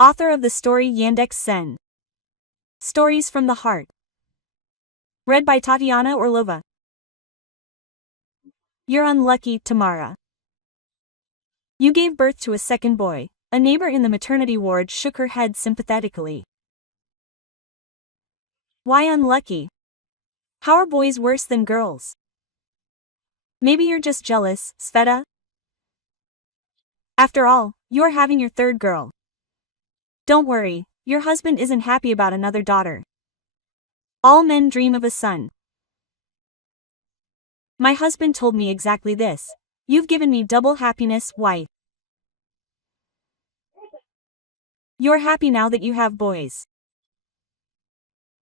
Author of the story Yandex Sen. Stories from the Heart. Read by Tatiana Orlova. You're unlucky, Tamara. You gave birth to a second boy. A neighbor in the maternity ward shook her head sympathetically. Why unlucky? How are boys worse than girls? Maybe you're just jealous, Sveta. After all, you're having your third girl. Don't worry, your husband isn't happy about another daughter. All men dream of a son. My husband told me exactly this. You've given me double happiness, wife. You're happy now that you have boys.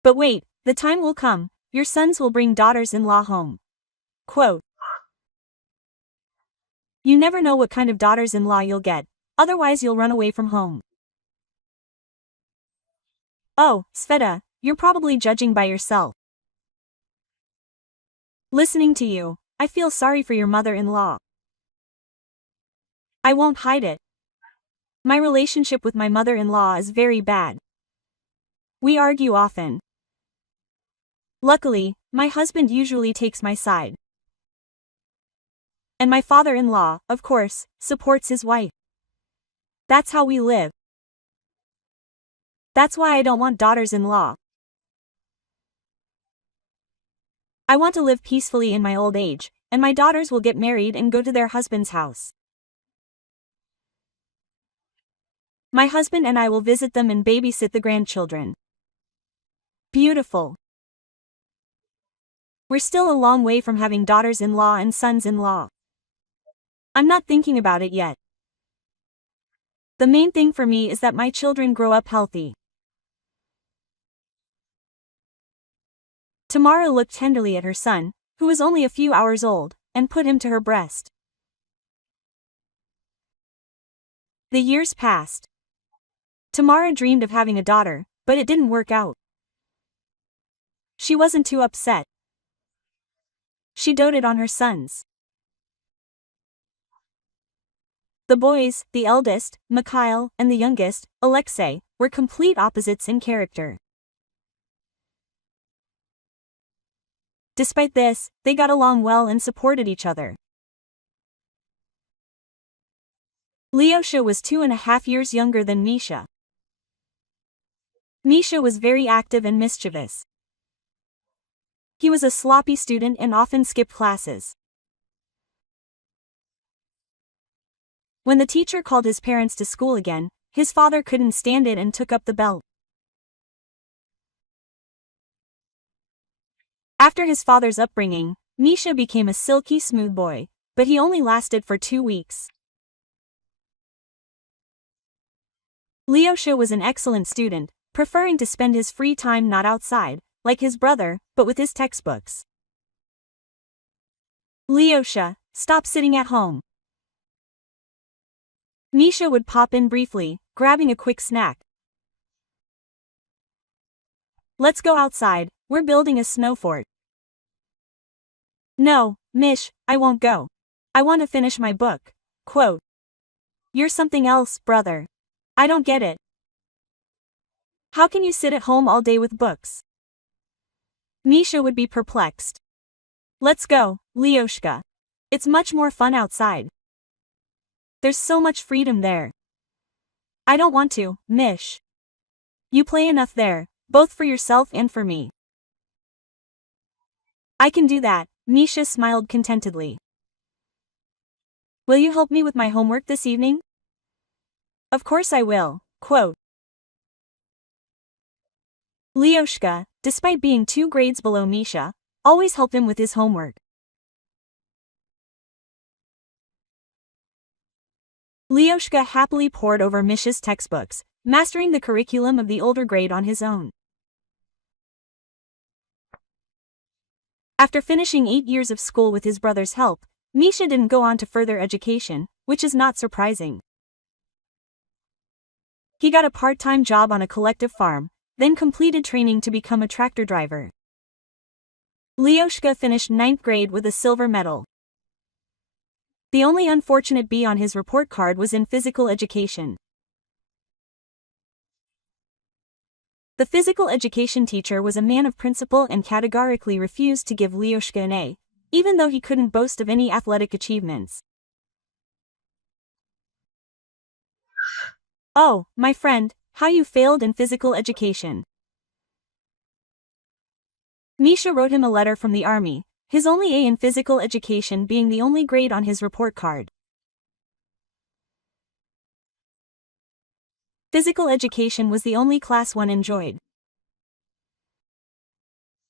But wait, the time will come, your sons will bring daughters-in-law home. Quote. You never know what kind of daughters-in-law you'll get, otherwise you'll run away from home. Oh, Sveta, you're probably judging by yourself. Listening to you, I feel sorry for your mother-in-law. I won't hide it. My relationship with my mother-in-law is very bad. We argue often. Luckily, my husband usually takes my side. And my father-in-law, of course, supports his wife. That's how we live. That's why I don't want daughters-in-law. I want to live peacefully in my old age, and my daughters will get married and go to their husband's house. My husband and I will visit them and babysit the grandchildren. Beautiful. We're still a long way from having daughters-in-law and sons-in-law. I'm not thinking about it yet. The main thing for me is that my children grow up healthy. Tamara looked tenderly at her son, who was only a few hours old, and put him to her breast. The years passed. Tamara dreamed of having a daughter, but it didn't work out. She wasn't too upset. She doted on her sons. The boys, the eldest, Mikhail, and the youngest, Alexei, were complete opposites in character. Despite this, they got along well and supported each other. Lyosha was 2.5 years younger than Misha. Misha was very active and mischievous. He was a sloppy student and often skipped classes. When the teacher called his parents to school again, his father couldn't stand it and took up the belt. After his father's upbringing, Misha became a silky smooth boy, but he only lasted for 2 weeks. Lyosha was an excellent student, preferring to spend his free time not outside, like his brother, but with his textbooks. Lyosha, stop sitting at home. Misha would pop in briefly, grabbing a quick snack. Let's go outside, we're building a snow fort. No, Mish, I won't go. I want to finish my book. Quote. You're something else, brother. I don't get it. How can you sit at home all day with books? Misha would be perplexed. Let's go, Lyoshka. It's much more fun outside. There's so much freedom there. I don't want to, Mish. You play enough there, both for yourself and for me. I can do that, Misha smiled contentedly. Will you help me with my homework this evening? Of course I will, quote. Lyoshka, despite being 2 grades below Misha, always helped him with his homework. Lyoshka happily pored over Misha's textbooks, mastering the curriculum of the older grade on his own. After finishing 8 years of school with his brother's help, Misha didn't go on to further education, which is not surprising. He got a part-time job on a collective farm, then completed training to become a tractor driver. Lyoshka finished 9th grade with a silver medal. The only unfortunate B on his report card was in physical education. The physical education teacher was a man of principle and categorically refused to give Lyoshka an A, even though he couldn't boast of any athletic achievements. Oh, my friend, how you failed in physical education. Misha wrote him a letter from the army, his only A in physical education being the only grade on his report card. Physical education was the only class one enjoyed.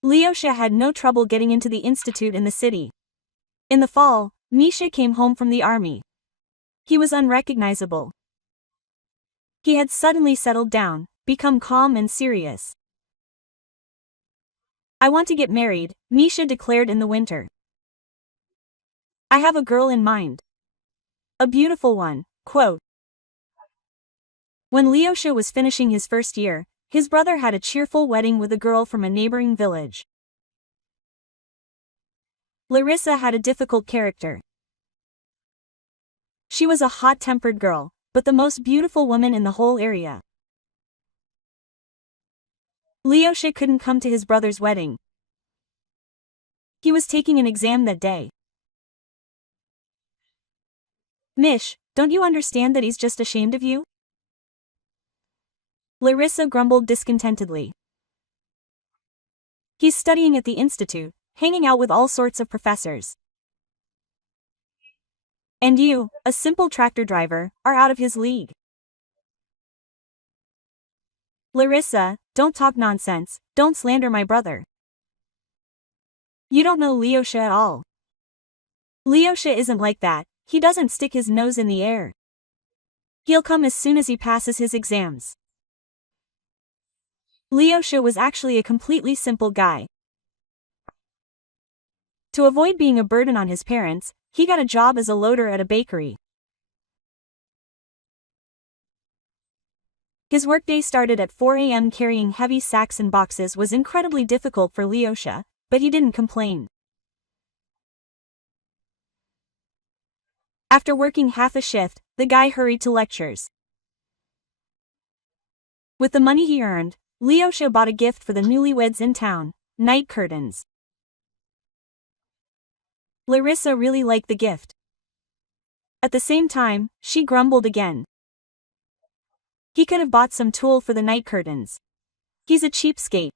Lyosha had no trouble getting into the institute in the city. In the fall, Misha came home from the army. He was unrecognizable. He had suddenly settled down, become calm and serious. I want to get married, Misha declared in the winter. I have a girl in mind. A beautiful one, quote. When Lyosha was finishing his first year, his brother had a cheerful wedding with a girl from a neighboring village. Larissa had a difficult character. She was a hot-tempered girl, but the most beautiful woman in the whole area. Lyosha couldn't come to his brother's wedding. He was taking an exam that day. Mish, don't you understand that he's just ashamed of you? Larissa grumbled discontentedly. He's studying at the institute, hanging out with all sorts of professors. And you, a simple tractor driver, are out of his league. Larissa, don't talk nonsense, don't slander my brother. You don't know Lyosha at all. Lyosha isn't like that, he doesn't stick his nose in the air. He'll come as soon as he passes his exams. Lyosha was actually a completely simple guy. To avoid being a burden on his parents, he got a job as a loader at a bakery. His workday started at 4 a.m. Carrying heavy sacks and boxes was incredibly difficult for Lyosha, but he didn't complain. After working half a shift, the guy hurried to lectures. With the money he earned, Lyosha bought a gift for the newlyweds in town, night curtains. Larissa really liked the gift. At the same time, she grumbled again. He could have bought some tulle for the night curtains. He's a cheapskate.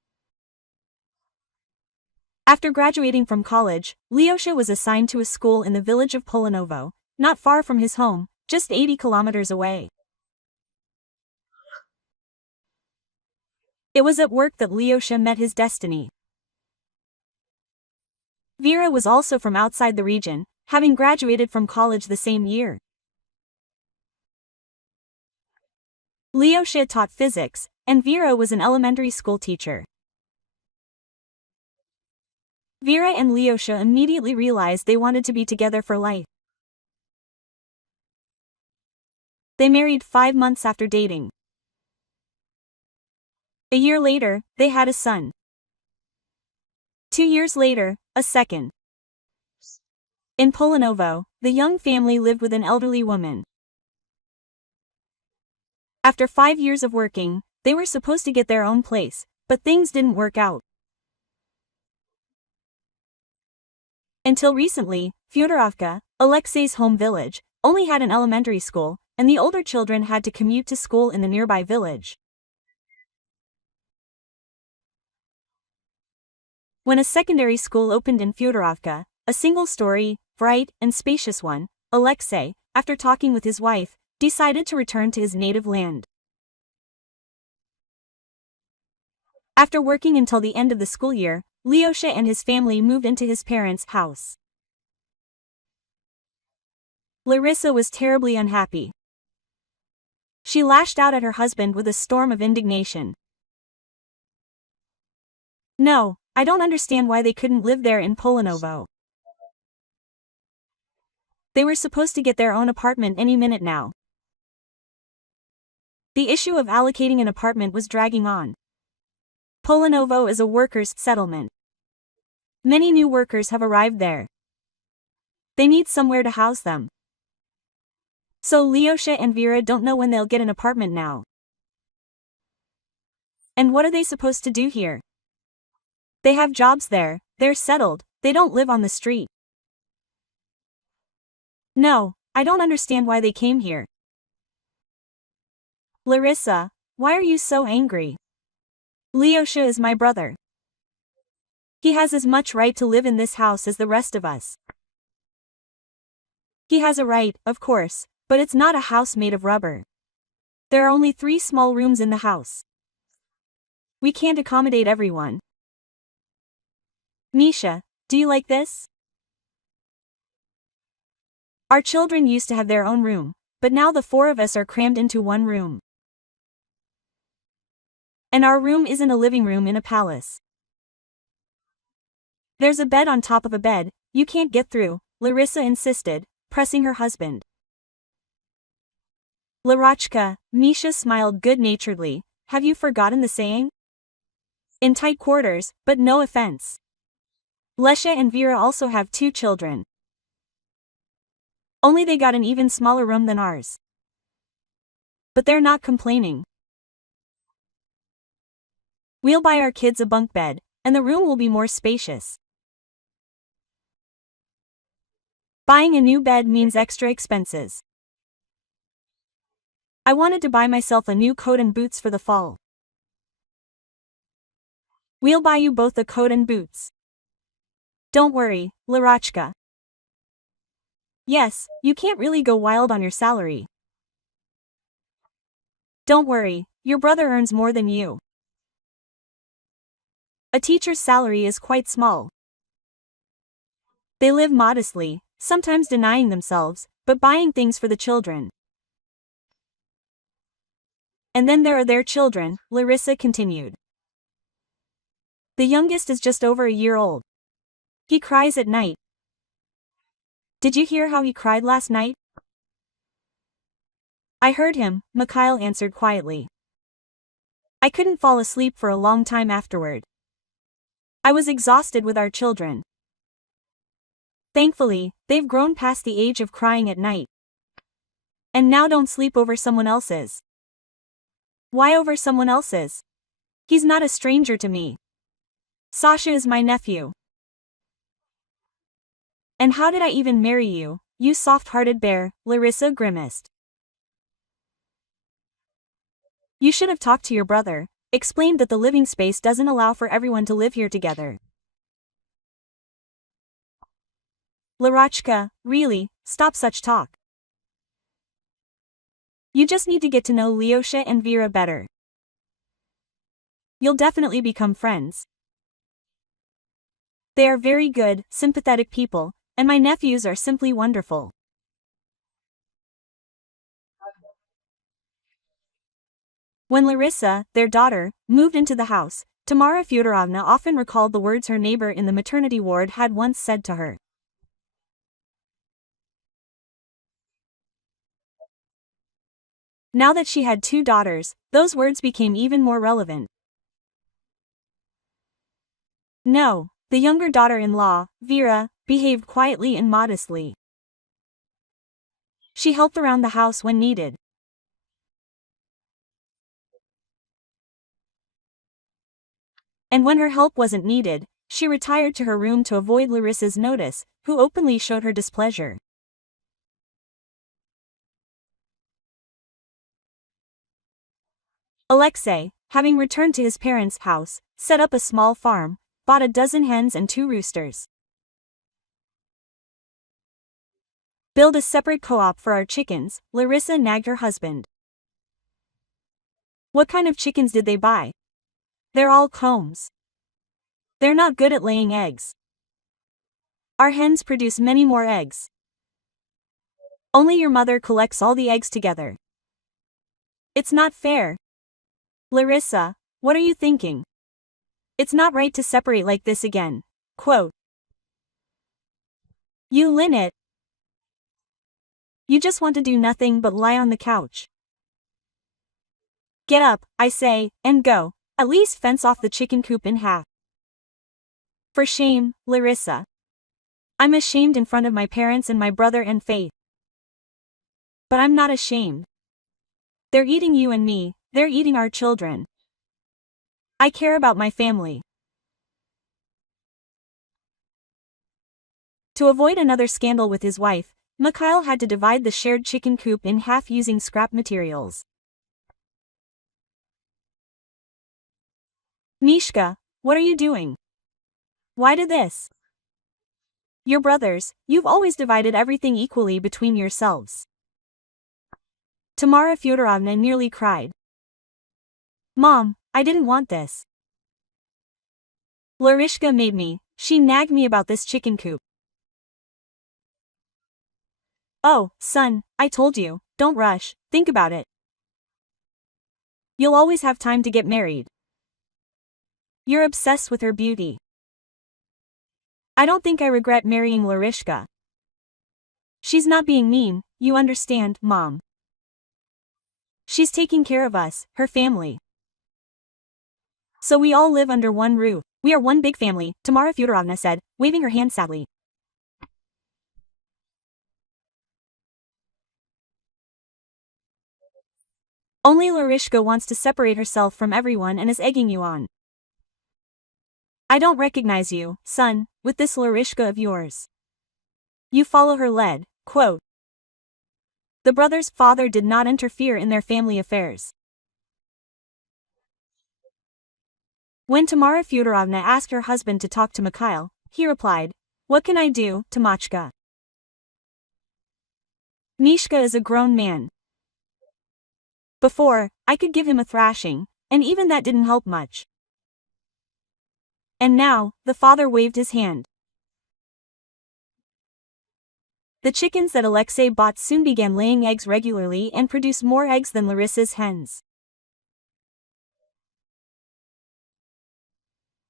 After graduating from college, Lyosha was assigned to a school in the village of Polanovo, not far from his home, just 80 kilometers away. It was at work that Lyosha met his destiny. Vera was also from outside the region, having graduated from college the same year. Lyosha taught physics, and Vera was an elementary school teacher. Vera and Lyosha immediately realized they wanted to be together for life. They married 5 months after dating. A year later, they had a son. 2 years later, a second. In Polanovo, the young family lived with an elderly woman. After 5 years of working, they were supposed to get their own place, but things didn't work out. Until recently, Fyodorovka, Alexei's home village, only had an elementary school, and the older children had to commute to school in the nearby village. When a secondary school opened in Fyodorovka, a single-story, bright, and spacious one, Alexei, after talking with his wife, decided to return to his native land. After working until the end of the school year, Lyosha and his family moved into his parents' house. Larissa was terribly unhappy. She lashed out at her husband with a storm of indignation. No, I don't understand why they couldn't live there in Polanovo. They were supposed to get their own apartment any minute now. The issue of allocating an apartment was dragging on. Polanovo is a workers' settlement. Many new workers have arrived there. They need somewhere to house them. So Lyosha and Vera don't know when they'll get an apartment now. And what are they supposed to do here? They have jobs there, they're settled, they don't live on the street. No, I don't understand why they came here. Larissa, why are you so angry? Leosha is my brother. He has as much right to live in this house as the rest of us. He has a right, of course, but it's not a house made of rubber. There are only 3 small rooms in the house. We can't accommodate everyone. Misha, do you like this? Our children used to have their own room, but now the 4 of us are crammed into one room. And our room isn't a living room in a palace. There's a bed on top of a bed, you can't get through, Larissa insisted, pressing her husband. Larochka, Misha smiled good-naturedly, have you forgotten the saying? In tight quarters, but no offense. Lesha and Vera also have 2 children. Only they got an even smaller room than ours. But they're not complaining. We'll buy our kids a bunk bed, and the room will be more spacious. Buying a new bed means extra expenses. I wanted to buy myself a new coat and boots for the fall. We'll buy you both a coat and boots. Don't worry, Larochka. Yes, you can't really go wild on your salary. Don't worry, your brother earns more than you. A teacher's salary is quite small. They live modestly, sometimes denying themselves, but buying things for the children. And then there are their children, Larissa continued. The youngest is just over a year old. He cries at night. Did you hear how he cried last night? I heard him, Mikhail answered quietly. I couldn't fall asleep for a long time afterward. I was exhausted with our children. Thankfully, they've grown past the age of crying at night. And now don't sleep over someone else's. Why over someone else's? He's not a stranger to me. Sasha is my nephew. And how did I even marry you, you soft-hearted bear, Larissa grimaced. You should have talked to your brother, explained that the living space doesn't allow for everyone to live here together. Larochka, really, stop such talk. You just need to get to know Leosha and Vera better. You'll definitely become friends. They are very good, sympathetic people, and my nephews are simply wonderful. When Larissa, their daughter, moved into the house, Tamara Fyodorovna often recalled the words her neighbor in the maternity ward had once said to her. Now that she had 2 daughters, those words became even more relevant. No, the younger daughter-in-law, Vera, behaved quietly and modestly. She helped around the house when needed. And when her help wasn't needed, she retired to her room to avoid Larissa's notice, who openly showed her displeasure. Alexei, having returned to his parents' house, set up a small farm, bought a dozen hens and 2 roosters. Build a separate co-op for our chickens, Larissa nagged her husband. What kind of chickens did they buy? They're all combs. They're not good at laying eggs. Our hens produce many more eggs. Only your mother collects all the eggs together. It's not fair. Larissa, what are you thinking? It's not right to separate like this again. Quote. You Lynette. You just want to do nothing but lie on the couch. Get up, I say, and go. At least fence off the chicken coop in half. For shame, Larissa. I'm ashamed in front of my parents and my brother and Faith. But I'm not ashamed. They're eating you and me, they're eating our children. I care about my family. To avoid another scandal with his wife, Mikhail had to divide the shared chicken coop in half using scrap materials. Mishka, what are you doing? Why did this? You're brothers, you've always divided everything equally between yourselves. Tamara Fyodorovna nearly cried. Mom, I didn't want this. Larishka made me, she nagged me about this chicken coop. Oh, son, I told you, don't rush, think about it. You'll always have time to get married. You're obsessed with her beauty. I don't think I regret marrying Larishka. She's not being mean, you understand, Mom. She's taking care of us, her family. So we all live under one roof. We are one big family, Tamara Fyodorovna said, waving her hand sadly. Only Larishka wants to separate herself from everyone and is egging you on. I don't recognize you, son, with this Larishka of yours. You follow her lead, quote. The brothers' father did not interfere in their family affairs. When Tamara Fyodorovna asked her husband to talk to Mikhail, he replied, What can I do, Tamachka? Mishka is a grown man. Before, I could give him a thrashing, and even that didn't help much. And now, the father waved his hand. The chickens that Alexei bought soon began laying eggs regularly and produced more eggs than Larissa's hens.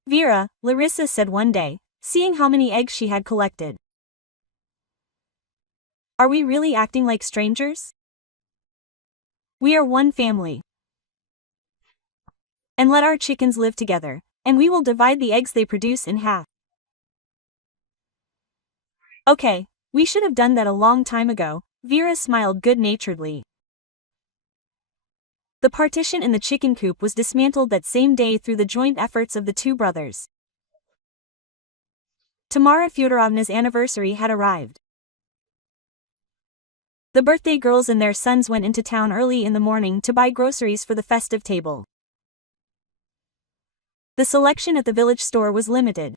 Vera, Larissa said one day, seeing how many eggs she had collected. Are we really acting like strangers? We are one family. And let our chickens live together, and we will divide the eggs they produce in half. Okay, we should have done that a long time ago, Vera smiled good-naturedly. The partition in the chicken coop was dismantled that same day through the joint efforts of the two brothers. Tamara Fyodorovna's anniversary had arrived. The birthday girls and their sons went into town early in the morning to buy groceries for the festive table. The selection at the village store was limited.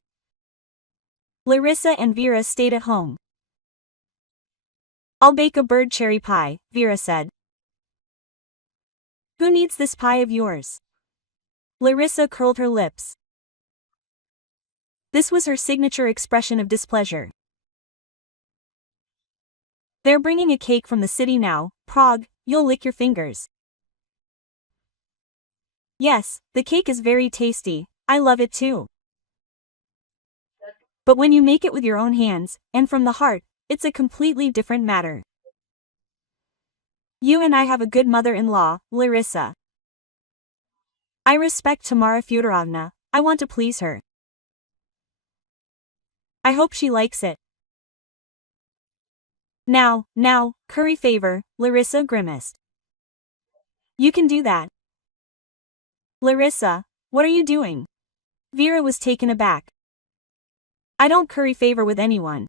Larissa and Vera stayed at home. I'll bake a bird cherry pie, Vera said. Who needs this pie of yours? Larissa curled her lips. This was her signature expression of displeasure. They're bringing a cake from the city now, Prague, you'll lick your fingers. Yes, the cake is very tasty, I love it too. But when you make it with your own hands, and from the heart, it's a completely different matter. You and I have a good mother-in-law, Larissa. I respect Tamara Fyodorovna, I want to please her. I hope she likes it. Now, curry favor, Larissa grimaced. You can do that. Larissa, what are you doing? Vera was taken aback. I don't curry favor with anyone.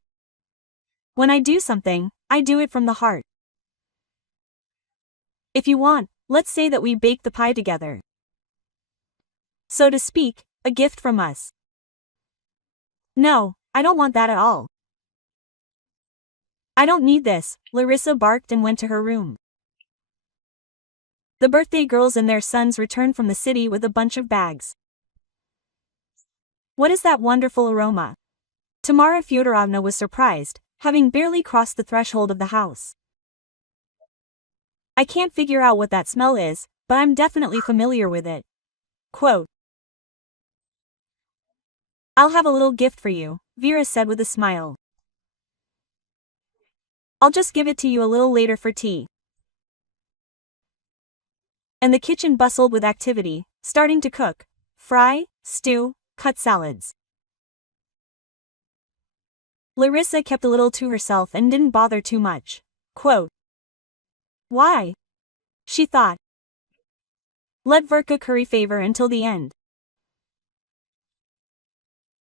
When I do something, I do it from the heart. If you want, let's say that we bake the pie together. So to speak, a gift from us. No, I don't want that at all. I don't need this, Larissa barked and went to her room. The birthday girls and their sons returned from the city with a bunch of bags. What is that wonderful aroma? Tamara Fyodorovna was surprised, having barely crossed the threshold of the house. I can't figure out what that smell is, but I'm definitely familiar with it. Quote. I'll have a little gift for you, Vera said with a smile. I'll just give it to you a little later for tea. And the kitchen bustled with activity, starting to cook, fry, stew, cut salads. Larissa kept a little to herself and didn't bother too much. Quote. Why? She thought. Let Verka curry favor until the end.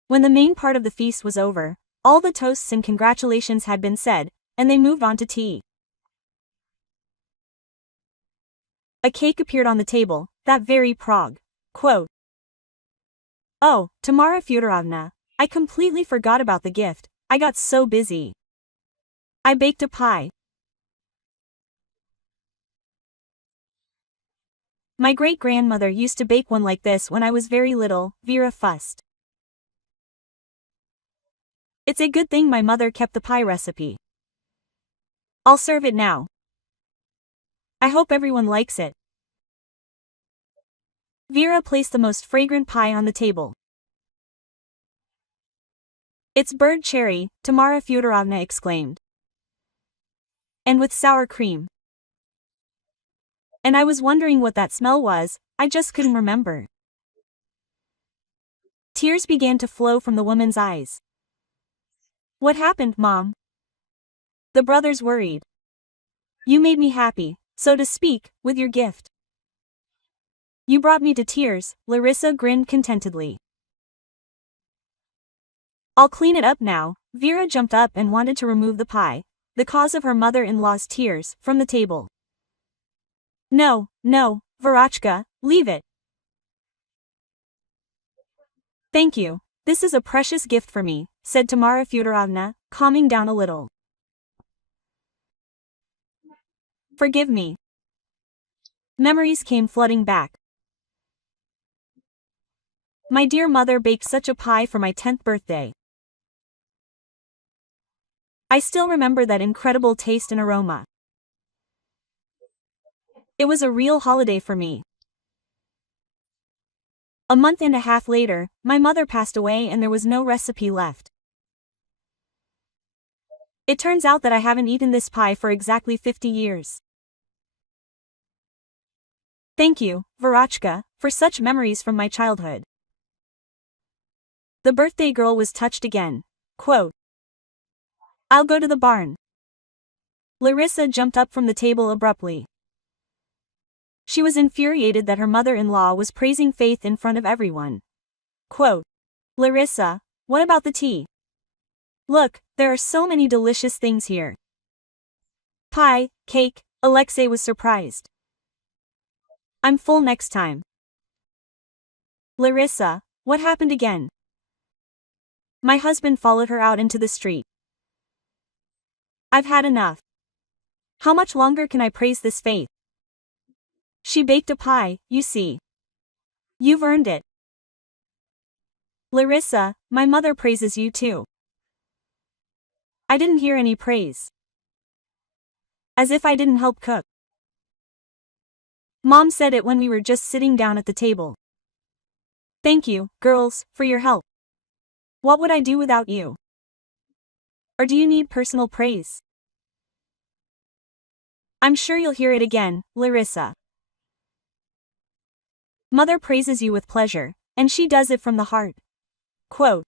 When the main part of the feast was over, all the toasts and congratulations had been said, and they moved on to tea. A cake appeared on the table, that very Prague. Quote. Oh, Tamara Fyodorovna, I completely forgot about the gift, I got so busy. I baked a pie. My great-grandmother used to bake one like this when I was very little, Vera fussed. It's a good thing my mother kept the pie recipe. I'll serve it now. I hope everyone likes it. Vera placed the most fragrant pie on the table. It's bird cherry, Tamara Fyodorovna exclaimed. And with sour cream. And I was wondering what that smell was, I just couldn't remember. Tears began to flow from the woman's eyes. What happened, Mom? The brothers worried. You made me happy, so to speak, with your gift. You brought me to tears, Larissa grinned contentedly. I'll clean it up now. Vera jumped up and wanted to remove the pie, the cause of her mother-in-law's tears, from the table. No, no, Verachka, leave it. Thank you, this is a precious gift for me, said Tamara Fyodorovna, calming down a little. Forgive me. Memories came flooding back. My dear mother baked such a pie for my 10th birthday. I still remember that incredible taste and aroma. It was a real holiday for me. A month and a half later, my mother passed away and there was no recipe left. It turns out that I haven't eaten this pie for exactly 50 years. Thank you, Verachka, for such memories from my childhood. The birthday girl was touched again. Quote. I'll go to the barn. Larissa jumped up from the table abruptly. She was infuriated that her mother-in-law was praising Faith in front of everyone. Quote. Larissa, what about the tea? Look, there are so many delicious things here. Pie, cake, Alexei was surprised. I'm full next time. Larissa, what happened again? My husband followed her out into the street. I've had enough. How much longer can I praise this Faith? She baked a pie, you see. You've earned it. Larissa, my mother praises you too. I didn't hear any praise. As if I didn't help cook. Mom said it when we were just sitting down at the table. Thank you, girls, for your help. What would I do without you? Or do you need personal praise? I'm sure you'll hear it again, Larissa. Mother praises you with pleasure, and she does it from the heart. Quote.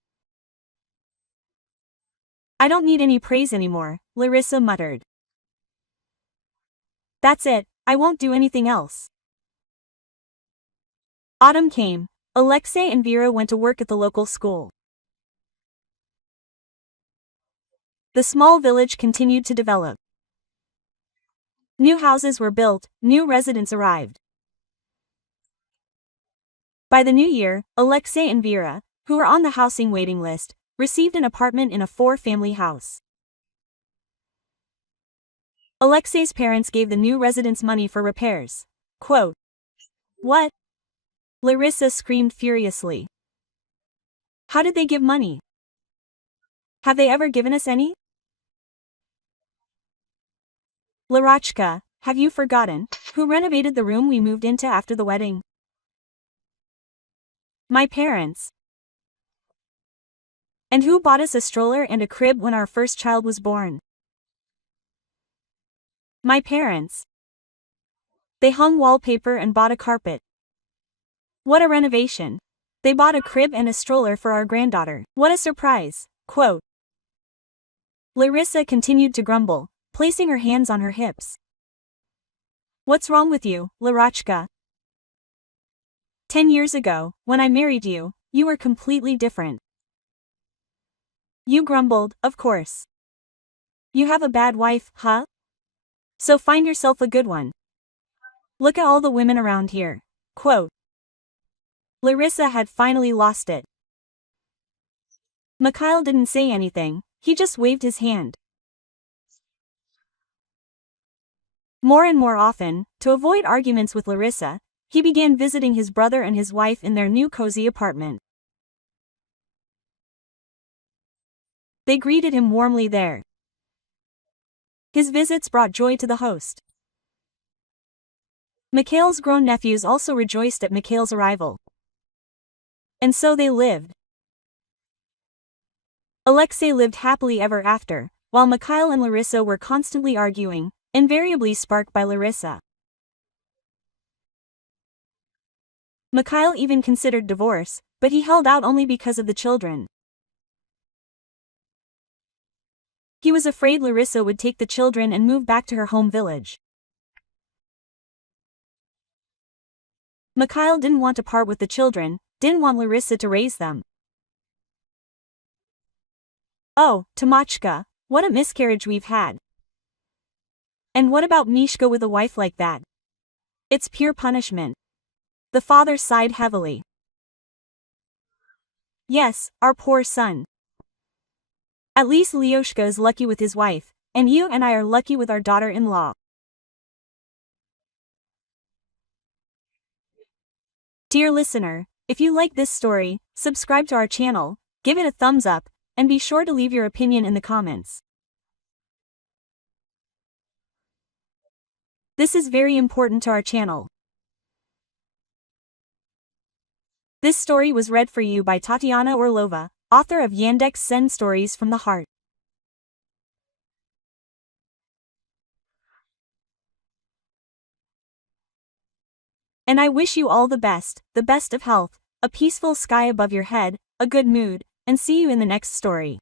I don't need any praise anymore, Larissa muttered. That's it, I won't do anything else. Autumn came. Alexei and Vera went to work at the local school. The small village continued to develop. New houses were built, new residents arrived. By the new year, Alexei and Vera, who were on the housing waiting list, received an apartment in a 4-family house. Alexei's parents gave the new residents money for repairs. Quote. What? Larissa screamed furiously. How did they give money? Have they ever given us any? Larachka, have you forgotten who renovated the room we moved into after the wedding? My parents. And who bought us a stroller and a crib when our first child was born? My parents. They hung wallpaper and bought a carpet. What a renovation. They bought a crib and a stroller for our granddaughter. What a surprise. Quote. Larissa continued to grumble, placing her hands on her hips. What's wrong with you, Larachka? 10 years ago, when I married you, you were completely different. You grumbled, of course. You have a bad wife, huh? So find yourself a good one. Look at all the women around here. Quote. Larissa had finally lost it. Mikhail didn't say anything, he just waved his hand. More and more often, to avoid arguments with Larissa, he began visiting his brother and his wife in their new cozy apartment. They greeted him warmly there. His visits brought joy to the host. Mikhail's grown nephews also rejoiced at Mikhail's arrival. And so they lived. Alexei lived happily ever after, while Mikhail and Larissa were constantly arguing, invariably sparked by Larissa. Mikhail even considered divorce, but he held out only because of the children. He was afraid Larissa would take the children and move back to her home village. Mikhail didn't want to part with the children, didn't want Larissa to raise them. Oh, Tomochka, what a miscarriage we've had. And what about Mishka with a wife like that? It's pure punishment. The father sighed heavily. Yes, our poor son. At least Lyoshka is lucky with his wife, and you and I are lucky with our daughter-in-law. Dear listener, if you like this story, subscribe to our channel, give it a thumbs up, and be sure to leave your opinion in the comments. This is very important to our channel. This story was read for you by Tatiana Orlova, author of Yandex Send Stories from the Heart. And I wish you all the best of health, a peaceful sky above your head, a good mood, and see you in the next story.